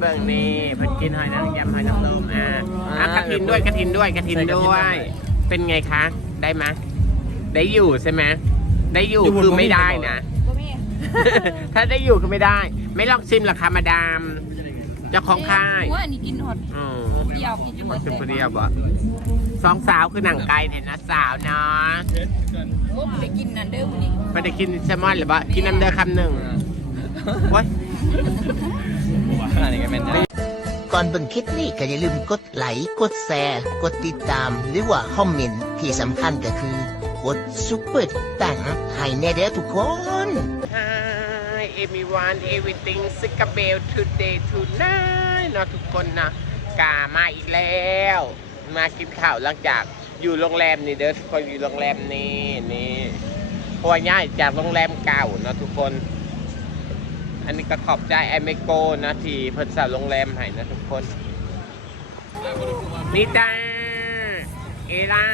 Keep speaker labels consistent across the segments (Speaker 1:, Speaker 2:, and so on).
Speaker 1: เบิ่งนี่เพิ่นกินหอยนางรมหอยนางรมอ่าอะกระถินด้วยกระถินด้วยกระถินด้วย เป็นไงคะ ได้ไหมได้อยู่ใช่ไหมได้อยู่คือไม่ได้นะ
Speaker 2: บ่มี
Speaker 1: ถ้าได้อยู่ก็ไม่ได้ ไม่ลองชิมหรอคะมาดามเจ้าของค่าย
Speaker 2: ว่านี่กินฮอต
Speaker 1: อืม
Speaker 2: เดียวกินจนหมด
Speaker 1: ชิมคนเดียวบ่สองสาวคือหนังไก่เนี่ยนะสาวเนาะ
Speaker 2: โอ้ไปกินนั่นเด้อมื้อนี้
Speaker 1: ไม่ได้กินแซลมอนหรือบ่กินน้ำเดือคำหนึ่งโอ้ย
Speaker 3: อันนี้ก็เป็นได้
Speaker 4: ก่อนเบิ่งคลิปนี้ก็อย่าลืมกดไลค์กดแชร์กดติดตาม หรือว่าคอมเมนต์ที่สำคัญก็คือกดซุปเปอร์ตังให้แน่เด้อทุกคน
Speaker 1: Hi everyone everything s i g a b e l today tonight เนาะทุกคนนะกามาอีกแล้ว มากินข้าวหลังจากอยู่โรงแรมนี่เด้อทุกคนอยู่โรงแรมนี้นี่เพราะว่าย้ายจากโรงแรมเก่าเนาะทุกคน อันนี้ก็ขอบใจไอเมโกนะที่เพิ่นสาวโรงแรมให้นะทุกคน นี่จ้าเอล่า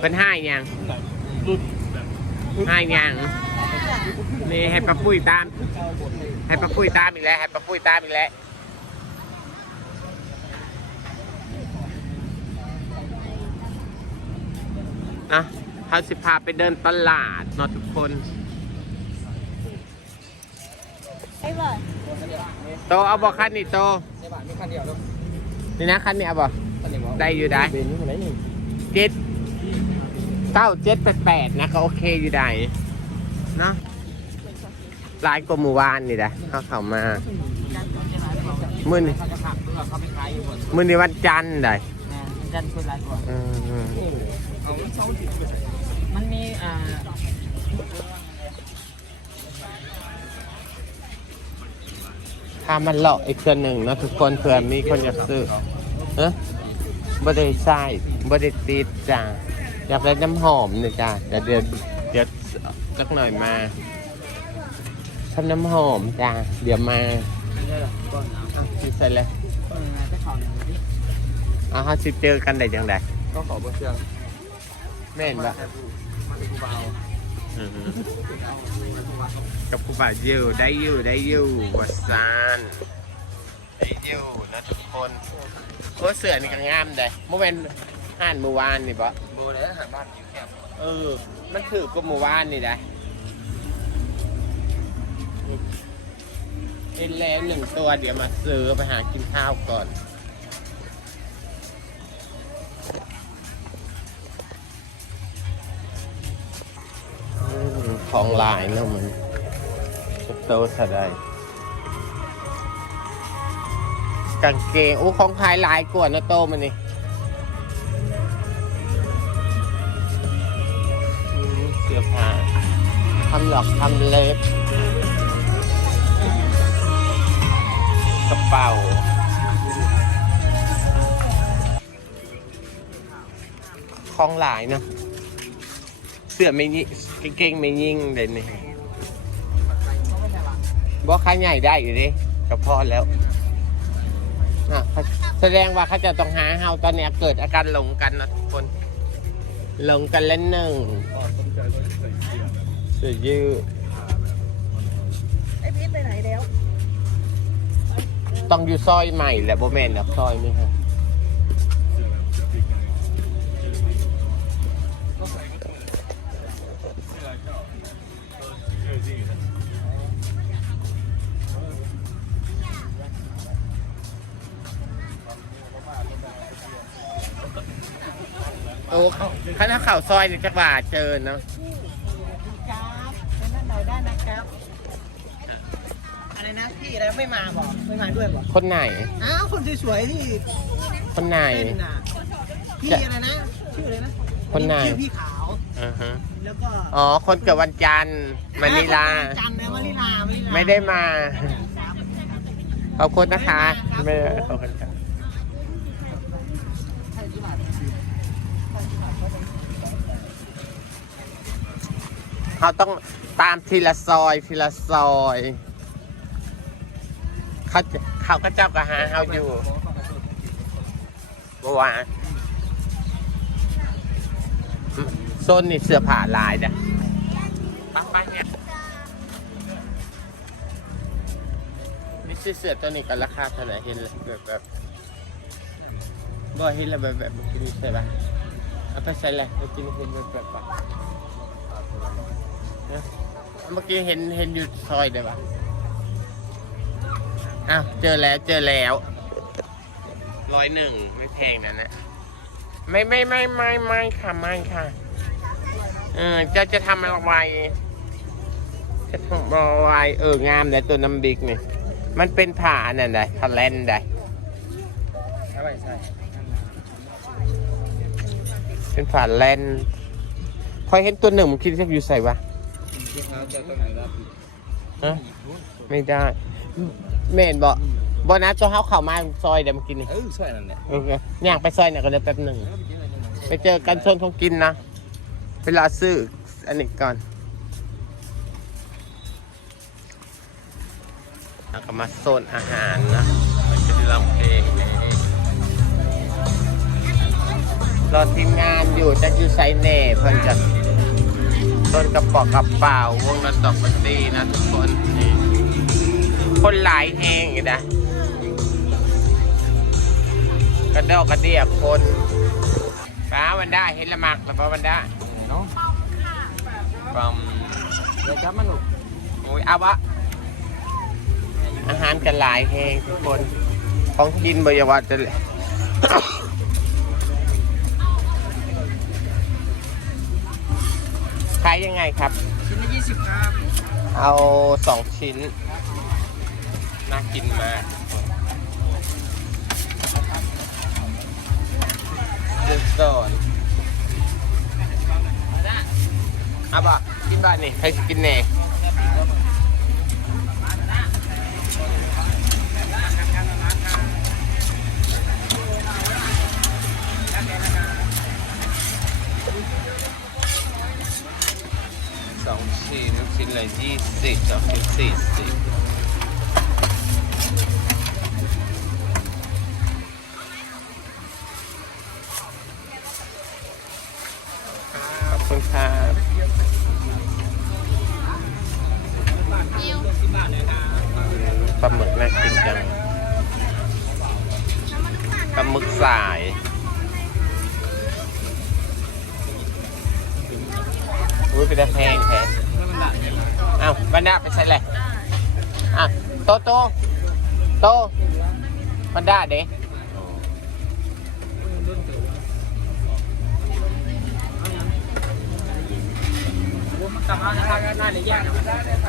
Speaker 1: เป็นห้ายังห้ายังนี่ให้ปะปุ้ยตาม ให้ปะปุ้ยตามอีกแล้วให้ปะปุ้ยตามอีกแล้วนะ เขาสิพาไปเดินตลาดเนาะทุกคน
Speaker 2: ไอ้บ่
Speaker 1: โตเอาบอกคันนี่โต
Speaker 3: ในบ้านมีคันเดียวแล้ว
Speaker 1: นี่นะคันนี้เอาบอก
Speaker 3: คันนี้บอก
Speaker 1: ได้อยู่ได้
Speaker 3: เป็นอยู่ไหนนี่
Speaker 1: เจ็ดเก้าเจ็ดแปดแปดนะก็โอเคอยู่ได้เนาะหลายกว่าหมู่บ้านนี่ได้เขาเข้ามามื่อนี่
Speaker 3: เขาจะขับเพื่อเขาไปขายอยู่บน
Speaker 1: มื่อนี่วันจันทร์ได้
Speaker 3: จันทร์เป็นไรก่อน
Speaker 1: อืม
Speaker 3: เอา มันมีอ่า
Speaker 1: ถ้ามันเลาะอีกเครื่องหนึ่งเนาะทุกคนเผื่อมีคนอยากซื้อเอ๊ะบ่ได้ใส่บ่ได้ติดจ้าอยากได้น้ำหอมนี่จ้าเดี๋ยวเดี๋ยวเดี๋ยวสักหน่อยมาทำน้ำหอมจ้าเดี๋ยวมา
Speaker 3: ก่อน
Speaker 1: อะพี่ใส่เลย
Speaker 3: จะขอหนึ่งที่
Speaker 1: อะเขาสิเจอกันได้ยังไง
Speaker 3: ก็ขอเบอร์เชื่อง
Speaker 1: แม่นปะ
Speaker 3: มันเป็น กูเบา
Speaker 1: อือฮึกับผู้บาดเจ็บได้อยู่ได้อยู่วัดซานได้อยู่นะทุกคนโอ้เสือนี่ก็งามได้เมื่อวันห่านเมื่อวานนี่ปะ
Speaker 3: เบอร์อะไรอาหารบ้านอยู่แคบ
Speaker 1: เออ มันถือก็เมื่อวานนี่ได้เห็นแล้วหนึ่งตัวเดี๋ยวมาซื้อไปหากินข้าวก่อน ของลายเนาะมันจะโตสะได้กางเกงโอ้ของขายลายกว่านะโตมันนี่เสื้อผ้าทำหลอกทำเล็บกระเป๋าของหลายเนาะ สื้อไม่ยิงกางเกงไม่ยิงเลยนี่บอกค่าใหญ่ได้อยู่ดิก็พอแล้วอะแสดงว่าเขาจะต้องหาเฮาตอนเนี้ยเกิดอาการหลงกันนะทุกคนหลงกันแล้วหนึ่งเสื้อยืด
Speaker 2: ไอ้พีทไปไหนแล้ว
Speaker 1: ต้องอยู่ซอยใหม่แหละโบแมนแบบซอยไหมฮะ เขาคณะข่าวซอยนี่จักว่าเจอเนาะ
Speaker 3: ครับเป็นนั่นไหนได้นะครับ อะไรนะพี่อะไรไม่มาบอกไม่มาด้วยบอก
Speaker 1: คนไหน
Speaker 3: อ้าวคนสวยๆที่
Speaker 1: คนไหน
Speaker 3: เต้นน่ะพี่อะไรนะชื่ออะไรนะ
Speaker 1: คนไหน
Speaker 3: ชื่อพี่ขาว
Speaker 1: อ่าฮะ
Speaker 3: แล้วก็
Speaker 1: อ๋อ คนเกิดวันจันทร์มานิลา
Speaker 3: จันทร์นะมานิลามานิลา
Speaker 1: ไม่ได้มา ขอบคุณนะคะไม่ได้ขอบคุณครับ เขาต้องตามทีละซอยทีละซอยเขาเขาก็เจ้าก็หาเฮาอยู่บัวาโซนนี่เสื้อผ้าลายเด้อไปเนี่ยซื้อเสื้อตัวนี้กันราคาเท่าไหร่เห็นเลยแบบแบบบ่เห็นแล้วแบบแบบกี้นี่ใช่ปะเอาไปใส่เลยเมื่อกี้นี่เห็นแบบแบบ เนี่ยเมื่อกี้เห็นเห็นอยู่ซอยเดียวปะอ้าวเจอแล้วเจอแล้วร้อยหนึ่งไม่แพงนะนะไม่ไม่ไม่ไม่ไม่ค่ะไม่ค่ะเออจะจะทำอะไรไวจะทำอะไรไวเอองามเลยตัวน้ำบิ๊กนี่มันเป็นผ่าเนี่ยได้ทะเลนได้
Speaker 3: ใช่ใช่
Speaker 1: เป็นผ่าแลนพอเห็นตัวหนึ่งมันคิดว่าอยู่ใส่วะ
Speaker 3: แล้วจะต้องไหนรับ
Speaker 1: ฮะไม่ได้เมนบอกบอนะตัวเขาเข่ามาซอยเดี๋ยวมากินนี่
Speaker 3: เออช่วยนั่นแหละ
Speaker 1: โอเคย่างไปซอยเนี่ยก็เดี๋ยวแป๊บหนึ่งไปเจอกันชนของกินนะเวลาซื้ออันนี้ก่อนแล้วก็มาโซนอาหารนะมันจะได้ลำเพลงนี่รอทีมงานอยู่จะอยู่ไซเน่เพิ่นจะ ต้นกระป๋อกกระเป๋าวงระดอกบันตีนะทุกคนนี่คนหลายแหงอยู่นะกระดอกกระเดียกคนฟ้าวันได้เห็นละหมักแล้วฟ้าวันได้
Speaker 3: เนาะ
Speaker 1: ปั๊ม
Speaker 3: เดี๋ยวจับมันลูก
Speaker 1: โอ้ยเอาวะอาหารกันหลายแหงทุกคนของกินบริวารจะเลย ขายยังไงครับ
Speaker 3: ชิ้นละยี่สิบครับ
Speaker 1: เอาสองชิ้น น่ากินมากเดือดสอนเอาบ่ะกินบ้านนี่ใครสิกินแน่ ละยี่สิบสองชิ้นสี่สิบขอบคุณครับปลาหมึกน่ากินจังปลาหมึกสาย อุ้ยเป็นตาแพงแท้ อ้าวบรรดาไปใส่เลยอะโตโตโตบรรดาเด้
Speaker 3: กลับมานะครับได้เลยแยก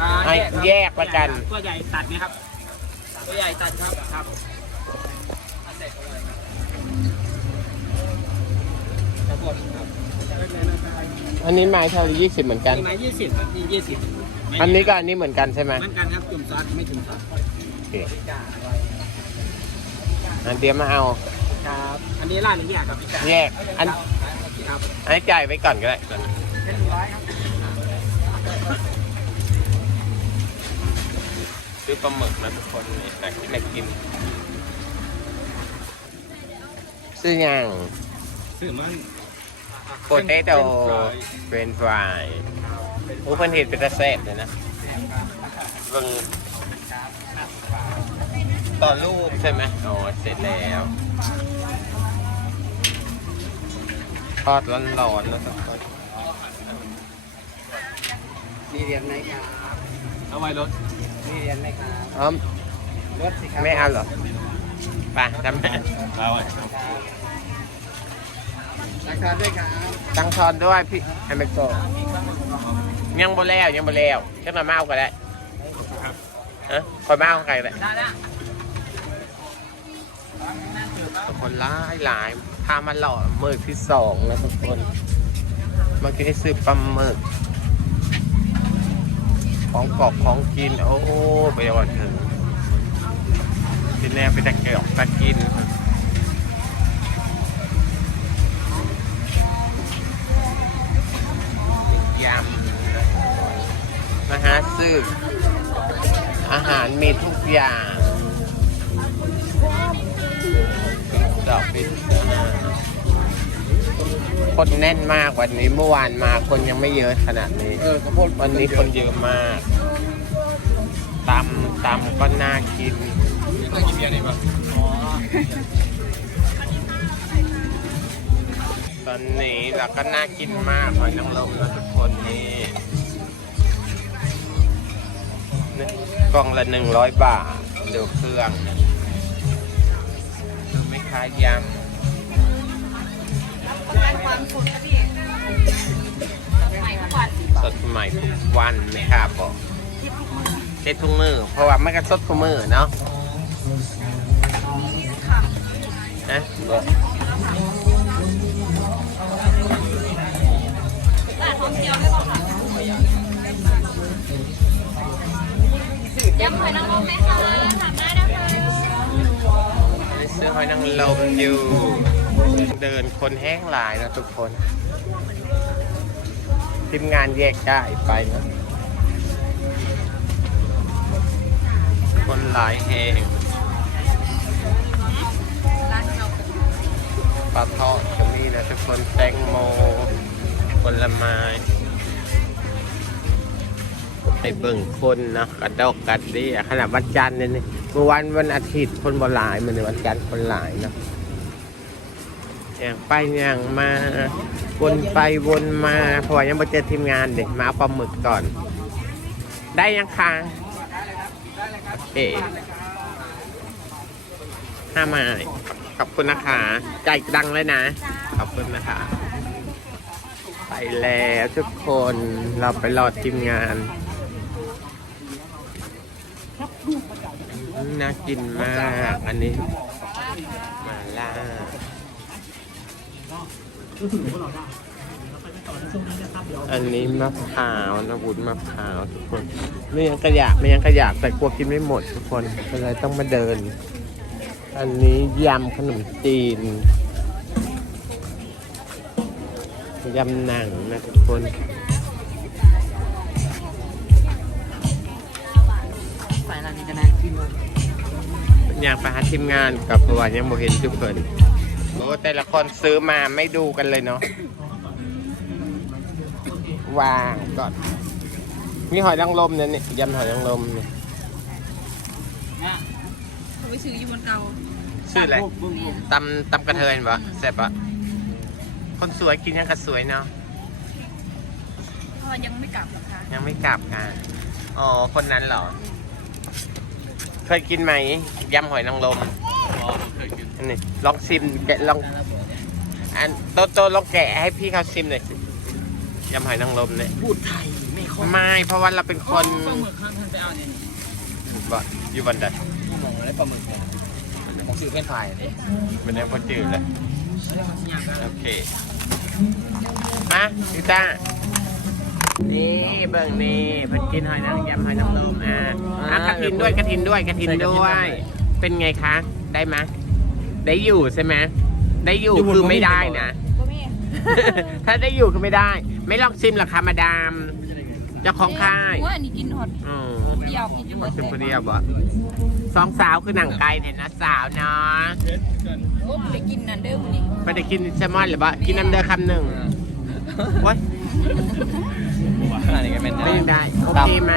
Speaker 3: อ่า
Speaker 1: ไอ้แยกประกัน
Speaker 3: ตัวใหญ่ตัดไหมครับตัวใหญ่ตัดครับครับ
Speaker 1: อันนี้ไม้เท่ายี่สิบเหมือนกัน
Speaker 3: ไม้ยี่สิบครับมียี่สิบ
Speaker 1: อันนี้ก็อันนี้เหมือนกันใช่ไหม
Speaker 3: เหมือนกันครับจุ่มซอสไม่จุ่มซอส
Speaker 1: โอเคอันเดียวมาเอา
Speaker 3: ครับ อันนี้ร้านนี้แยกครับพี่จ๋า
Speaker 1: แยกอัน
Speaker 3: ครับ
Speaker 1: อันนี้จ่ายไว้ก่อนก็ได้ก่อน
Speaker 3: เป็นร้อยครับ
Speaker 1: ซื้อปลาหมึกนะทุกคนนี่แต่กินแต่กิน ซื้อยัง
Speaker 3: ซื้อมัน
Speaker 1: โปเตโต้เฟรนฟราย โอ้เพิ่นเห็นเป็นตะแซ่บเลยนะเบิ่งต่อรูปใช่ไหมอ๋อเสร็จแล้วทอดร้อนๆแล้วทุกคน
Speaker 3: มีเหรียญไหมครับเอาไว้รถมีเหรียญไหมครับ
Speaker 1: อ๋อ
Speaker 3: รถสิครับ
Speaker 1: ไม่เอาเหรอไปทำไม
Speaker 3: เอาไว้ราคาด้วยครับ
Speaker 1: ตั้งทอนด้วยพี่ไฮเมโก ยังบ่แล้วยังบ่แล้วจังหน่อยมาเอาก็ได้
Speaker 3: ครับ
Speaker 1: ฮะคอยมาเอาใครก็ได้
Speaker 3: ได้ได้
Speaker 1: คนร้ายหลายพามาหล่อหมึกที่สองนะทุกคนเมื่อกี้ได้ซื้อปลาหมึกของกรอบของกิน โอ้ไปวันถึงที่แน่ไปตะเกียบตะกินยำ มาหาซื้ออาหารมีทุกอย่างดอกพิซซ่าคนแน่นมากวันนี้เมื่อวานมาคนยังไม่เยอะขนาดนี้
Speaker 3: เออข้าวโพด
Speaker 1: วันนี้คนเยอะมากตำตำก็น่ากิน
Speaker 3: เคยกินเบียร์นี่ปะอ๋อ
Speaker 1: ตอนนี้เราก็น่ากินมากหอยนางรมนะทุกคนนี่นี่ กล่องละหนึ่งร้อยบาทดูเครื่องไม่คายย
Speaker 2: ประกันความสุขนะพี่ใหม่ทุกวันำ
Speaker 1: สดใหม่ทุกวันไม่ครับบอกเช็ดทุกมือ เพราะว่าไม่กระสดทุกมือเนาะนะ
Speaker 2: ร้านท่องเที่ยว ยำหอยนางรมไหมคะถามได้นะคะ
Speaker 1: ซื้อหอยนางรมอยู่ เดินคนแห้งหลายนะทุกคนทีมงานแยกย้ไปนะ คนหลายแห่งปลาทอดก็มีนะทุกคนแตงโมผลไม้ ไปเบิ่งคนนะกระดอกกระเดียขนาดวันจันทร์เนี่ยนี่เมื่อวันวันอาทิตย์คนบ่หลายเหมือนวันจันทร์คนหลายเนาะอย่างไปอย่างมาวนไปวนมาเพราะว่ายังไม่เจอทีมงานเด็กมาเอาปลาหมึกก่อน ได้ยังคะโอเคห้าไม้ขอบคุณนะคะใจดังเลยนะ ขอบคุณนะคะ ไปแล้วทุกคนเราไปรอทีมงาน น่ากินมาก อันนี้มาล่าอันนี้มะพร้าวนะบุญมะพร้าวทุกคนไม่ยังกระยากไม่ยังกระยากแต่กลัวกินไม่หมดทุกคนก็เลยต้องมาเดิน อันนี้ยำขนมจีนยำหนังนะทุกคน
Speaker 3: ไปร้านนี้ก็น่ากินเลย
Speaker 1: อยากไปหาทีมงานกับเพราะว่ายังบ่เห็นทุกคนโอ้แต่ละคนซื้อมาไม่ดูกันเลยเนาะวางก่อนมีหอยนางรมเนี่ยนี่ยำหอยนางรมเนี่ย
Speaker 2: ผมไปซื้ออยู่บนเก่า
Speaker 1: ชื่ออะไรตำตำกระเทยปะแซ่บปะคนสวยกินยังกระสวยเนาะ
Speaker 2: เพราะยังไม่กลับนะคะ
Speaker 1: ยังไม่กลับค่ะอ๋อคนนั้นเหรอ เคยกินไหมยำหอยนางรม
Speaker 3: อ๋อเคยกิน
Speaker 1: อันนี้ลองชิมแกะลองอันโตโตลองแกะให้พี่เขาชิมหน่อยสิยำหอยนางรมเนี่ย
Speaker 3: พูดไทยไม่ค่อย
Speaker 1: ไม่เพราะว่าเราเป็นคน
Speaker 3: ปลาหมึกข้างท่านไปเอาเนี่ย
Speaker 1: บ่อยู่บันได
Speaker 3: มองแล้วปลาหมึกเนี่ยผมซื้อเป็นไฟเลย
Speaker 1: เป็นแนวพอจืดเลยโอเคมาดิต้า นี่เบิ่งนี่เพิ่นกินหอยนางยำหอยนางรมอะอะกระถินด้วยกระถินด้วยกระถินด้วย เป็นไงคะ ได้ไหมยได้อยู่ใช่ไหมได้อยู่คือไม่ได้นะ
Speaker 2: ก็มี
Speaker 1: ถ้าได้อยู่ก็ไม่ได้ ไม่ลองชิมหรอคะมาดามเจ้าของค่าย
Speaker 2: ว่าอันนี้กินฮอต
Speaker 1: อ๋อ
Speaker 2: เดียวกินจนหม
Speaker 1: มา
Speaker 2: ด
Speaker 1: ชิมคน
Speaker 2: เลย
Speaker 1: เดียวบ่สองสาวคือหนังไก่เนี่ยนะสาวเนาะ
Speaker 2: โอ้ไปกินนั่นเด้อวันนี้
Speaker 1: ไม่ได้กินแซลมอนหรือบ่กินน้ำเดือคำหนึ่งโอ้ย
Speaker 3: อันนี้ก็เป็น
Speaker 1: ไม่ได้ โอเคไหม